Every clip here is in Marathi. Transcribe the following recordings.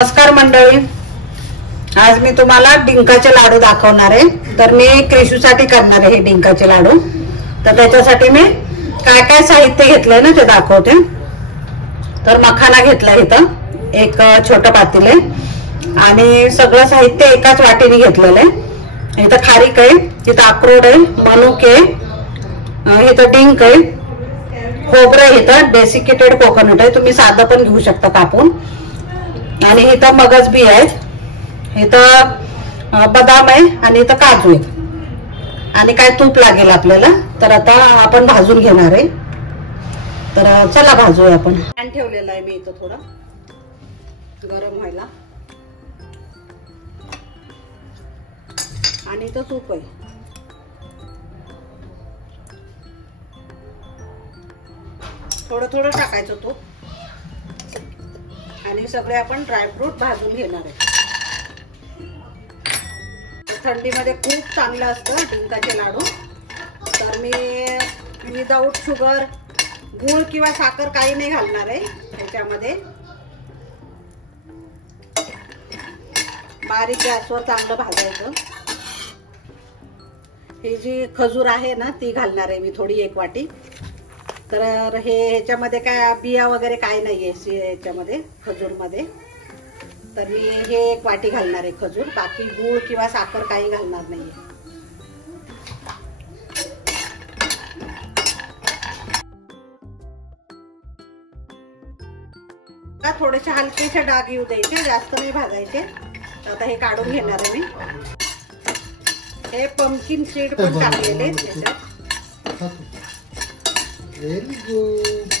नमस्कार मंडळी, आज मी तुम्हाला डिंकाचे लाडू दाखवणार आहे। तर मी क्रिशूसाठी करणार आहे हे डिंकाचे लाडू। तर त्याच्यासाठी मी काय काय साहित्य घेतलंय ना ते दाखवते। तर मखाना घेतला इथं एक छोटं पातेले आणि सगळं साहित्य एकाच वाटीने घेतलेलं आहे। इथं खारीक आहे, इथं अक्रोड आहे, मनुके, इथं डिंक आहे, खोबरं, इथं डेसिकेटेड कोकोनट आहे, तुम्ही साधं पण घेऊ शकता कापून, आणि इथं मगज बी आहे, इथं बदाम आहे आणि इथं काजू आहे आणि काय तूप लागेल आपल्याला। तर आता आपण भाजून घेणार आहे। तर चला भाजूया आपण। पॅन ठेवलेला आहे मी इथं थोडा गरम व्हायला आणि इथं तूप आहे। थोडं थोडं टाकायचं तूप आणि सगळे आपण ड्रायफ्रूट भाजून घेणार आहे। थंडीमध्ये खूप चांगलं असतं डिंकाचे लाडू। तर मी विदाऊट शुगर, गूळ किंवा साखर काही नाही घालणार आहे ह्याच्यामध्ये। बारीक गॅसवर चांगलं भाजायचं। ही जी खजूर आहे ना ती घालणार आहे मी थोडी, एक वाटी। तर हे ह्याच्यामध्ये काय बिया वगैरे काय नाहीये ह्याच्यामध्ये खजूरमध्ये। तर मी हे एक वाटी घालणार आहे खजूर, बाकी गूळ किंवा साखर काही घालणार नाहीये। थोडेसे हलकेसे डाग येऊ द्यायचे, जास्त नाही भाजायचे। आता हे काढून घेणार आहे मी। हे पंपकिन सीड पण टाकलेले त्याच्यात। Very good.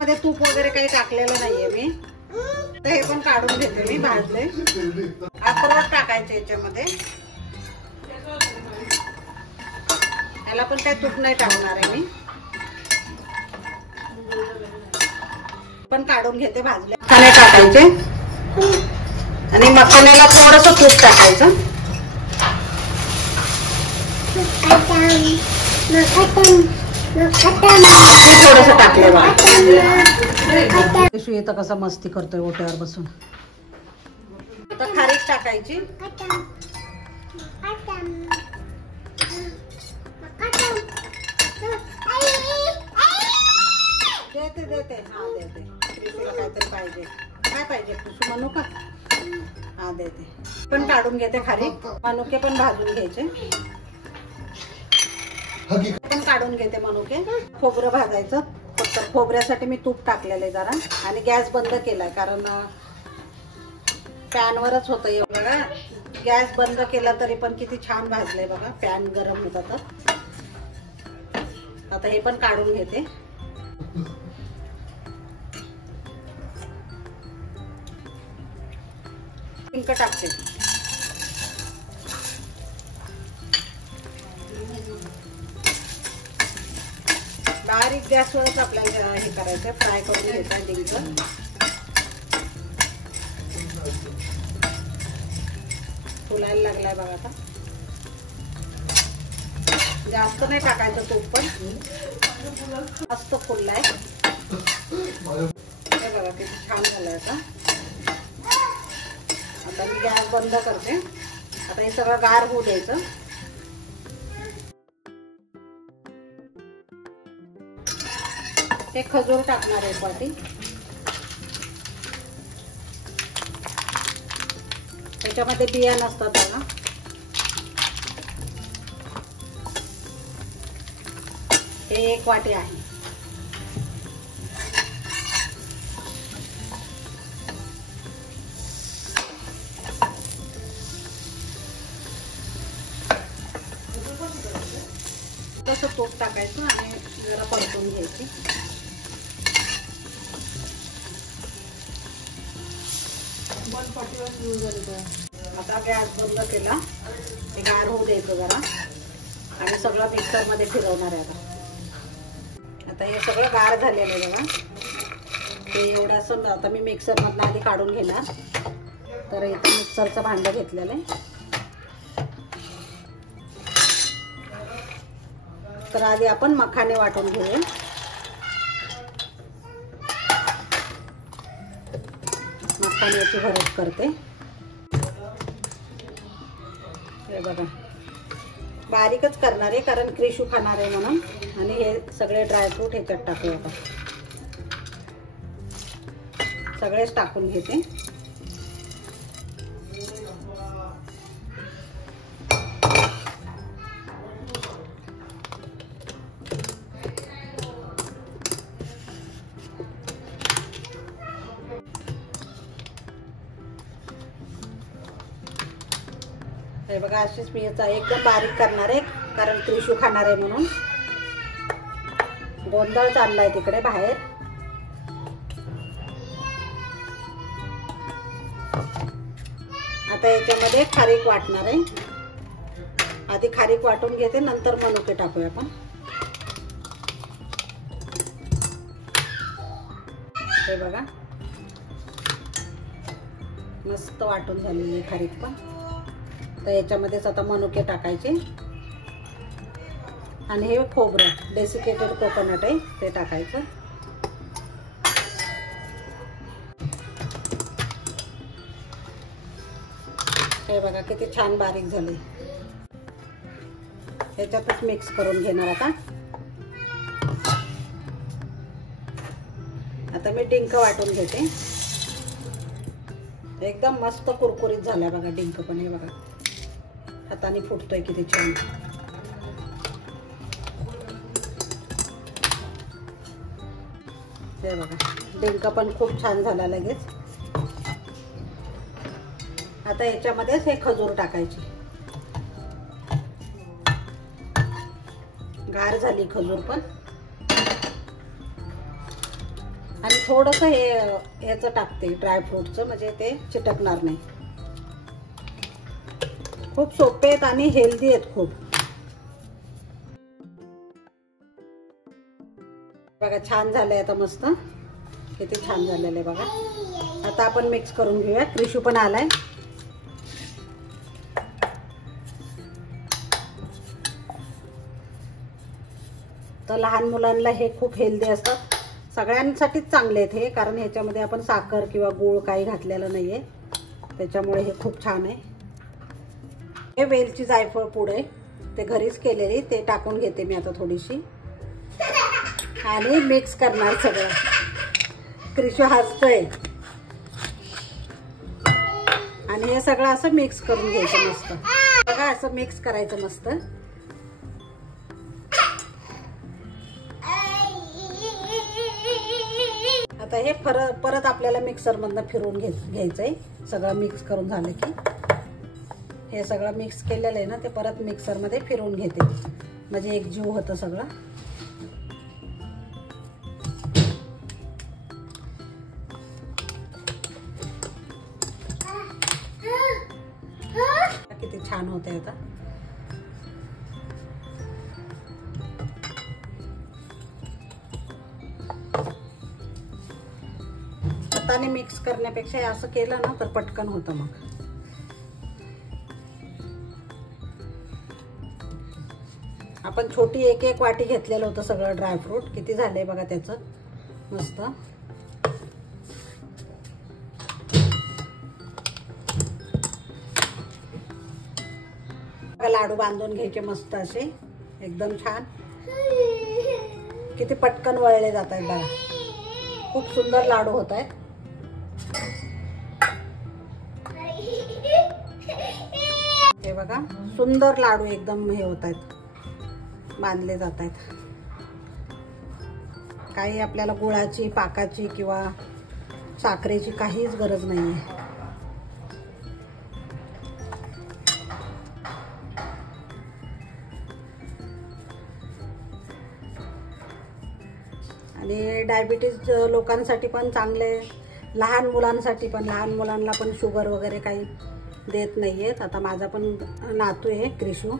मध्ये तूप वगैरे काही टाकलेलं नाहीये मी। तर हे पण काढून घेते मी भाजले। अक्रोड टाकायचे याच्यामध्ये, याला पण काही तूप नाही टाकणार आहे मी, पण काढून घेते भाजले। मखाने टाकायचे आणि मखान्याला थोडंसं तूप टाकायचं। थोडस टाकले बघा। येतं कसं मस्ती करतोय ओट्यावर बसून। आता खारीक टाकायची, देते देते हा देते। कृषीला काहीतरी पाहिजे, काय पाहिजे कृषी? मनुका? हा देते। पण काढून घेते खारीक। मनुके पण भाजून घ्यायचे, पण काढून घेते मनुके। खोबरं भाजायचं, फक्त खोबऱ्यासाठी मी तूप टाकलेलं आहे जरा, आणि गॅस बंद केलाय कारण पॅनवरच होतं एवढं। गॅस बंद केला तरी पण किती छान भाजलंय बघा, पॅन गरम होता। तर आता हे पण काढून घेते। डिंक टाकते, बारीक गॅसवरच आपल्याला हे करायचं, फ्राय करून घ्यायचं डिंक। फुलायला लागलाय बघा आता। जास्त नाही टाकायचं तूप, पण मस्त फुललाय। हे बघा किती छान झालंय। आता मी गॅस बंद करते। आता हे सगळं गार होऊ द्यायचं। हे खजूर टाकणार एक वाटी। त्याच्यामध्ये बिया नसतात बघा। हे एक वाटी आहे। तसं तूप टाकायचं आणि जरा परतून घ्यायची। आता गॅस बंद केला, हे गार होऊ द्यायचं जरा, आणि सगळं मिक्सर मध्ये फिरवणार आहे आता हे सगळं गार झालेलं आहे बघा। ते एवढं असं आता मी मिक्सर मधनं आधी काढून घेणार। तर इथं मिक्सरचं भांडं घेतलेलं आहे। तर आधी आपण मखाने वाटून घेऊया। छान याची भरत करते. हे बघा बारीकच करणार आहे कारण क्रिशू खाणार आहे म्हणून. आणि हे सगळे ड्रायफ्रूट ह्याच्यात टाकूया आता. सगळेच टाकून घेते. हे बघा अशीच मी याचा एकदम बारीक करणार आहे कारण क्रिशू खाणार आहे म्हणून. गोंधळ चाललाय तिकडे बाहेर. आता याच्यामध्ये खारीक वाटणार आहे. आधी खारीक वाटून घेते नंतर मनुके टाकूया आपण. हे बघा मस्त वाटून झालेली आहे खारीक पण. तर याच्यामध्येच आता मनुके टाकायचे. आणि हे खोबरं डेसिकेटेड कोकोनट आहे ते टाकायचं. हे बघा किती छान बारीक झाले. ह्याच्यातच मिक्स करून घेणार आता. आता मी डिंक वाटून घेते. एकदम मस्त कुरकुरीत झाला बघा डिंक पण. हे बघा हाताने फुटतोय किती छान. हे बघा डिंक पण खूप छान झाला लगेच. आता याच्यामध्येच हे खजूर टाकायचे. गार झाली खजूर पण. आणि थोडंसं हे याचं टाकते ड्रायफ्रूटचं म्हणजे ते चिटकणार नाही. खूप सोपे आहेत आणि हेल्दी आहेत खूप. बघा छान झालंय आता मस्त. किती छान झालेलं आहे बघा. आता आपण मिक्स करून घेऊया. क्रिशू पण आलाय. तर लहान मुलांना हे खूप हेल्दी असतात. सगळ्यांसाठीच चांगले आहेत हे कारण ह्याच्यामध्ये आपण साखर किंवा गूळ काही घातलेलं नाहीये. त्याच्यामुळे हे खूप छान आहे. हे वेलची जायफळ पूड आहे ते घरीच केलेली. ते टाकून घेते मी आता थोडीशी. आणि मिक्स करणार सगळं. क्रिशू हसतोय. आणि हे सगळं असं मिक्स करून घ्यायचं मस्त. बघा असं मिक्स करायचं मस्त. आता हे परत आपल्याला मिक्सर मधनं फिरवून घ्यायचंय. सगळं मिक्स करून झालं की हे सगळं मिक्स केलेलं आहे ना ते परत मिक्सर मध्ये फिरवून घेते म्हणजे एकजीव होतं सगळं. किती छान होतंय आता. हाताने मिक्स करण्यापेक्षा असं केलं ना तर पटकन होतं मग. आपण छोटी एक एक वाटी घेतलेलं होतं सगळं ड्रायफ्रूट. किती झालंय बघा त्याचं मस्त. लाडू बांधून घ्यायचे मस्त असे एकदम छान. किती पटकन वळले जात आहेत बघा. खूप सुंदर लाडू होत आहेत. हे बघा सुंदर लाडू एकदम हे होत आहेत. बांधले जात आहेत. काही आपल्याला गुळाची पाकाची किंवा साखरेची काहीच गरज नाहीये. आणि डायबिटीज लोकांसाठी पण चांगले. लहान मुलांसाठी पण. लहान मुलांना पण शुगर वगैरे काही देत नाहीयेत. आता माझा पण नातू आहे क्रिशू.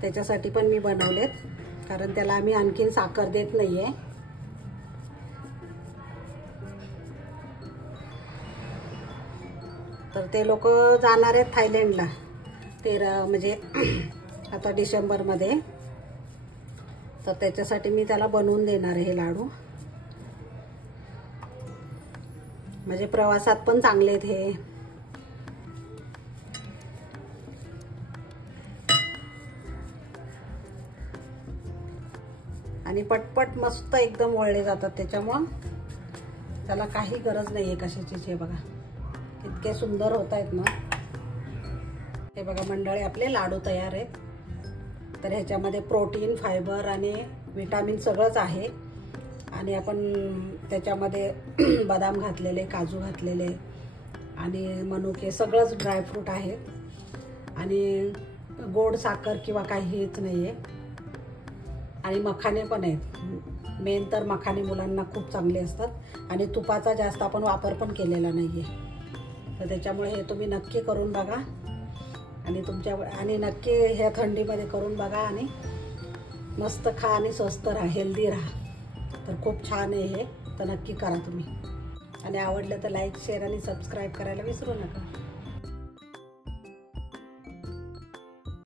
त्याच्यासाठी पण मी बनवलेत कारण त्याला आम्ही आणखीन साखर देत नाहीये. तर ते लोक जाणार आहेत थायलंडला 13 म्हणजे आता डिसेंबरमध्ये. तर त्याच्यासाठी मी त्याला बनवून देणार आहे हे लाडू. म्हणजे प्रवासात पण चांगले आहेत हे. आणि पटपट मस्त एकदम वळले जातात, त्याच्यामुळं त्याला काही गरज नाहीये कशाची. हे बघा इतके सुंदर होत आहेत ना. हे बघा मंडळी, आपले लाडू तयार आहेत. तर ह्याच्यामध्ये प्रोटीन, फायबर आणि विटामिन सगळंच आहे. आणि आपण त्याच्यामध्ये बदाम घातलेले, काजू घातलेले आणि मनुके सगळंच ड्रायफ्रूट आहे. आणि गोड साखर किंवा काहीच नाही आहे. आणि मखाने पण आहेत. मेन तर मखाने मुलांना खूप चांगले असतात. आणि तुपाचा जास्त आपण वापर पण केलेला नाही आहे. तर त्याच्यामुळे हे तुम्ही नक्की करून बघा. आणि नक्की ह्या थंडीमध्ये करून बघा. आणि मस्त खा आणि स्वस्त राहा, हेल्दी राहा. तर खूप छान आहे हे. तर नक्की करा तुम्ही. आणि आवडलं तर लाईक, शेअर आणि सबस्क्राईब करायला विसरू नका.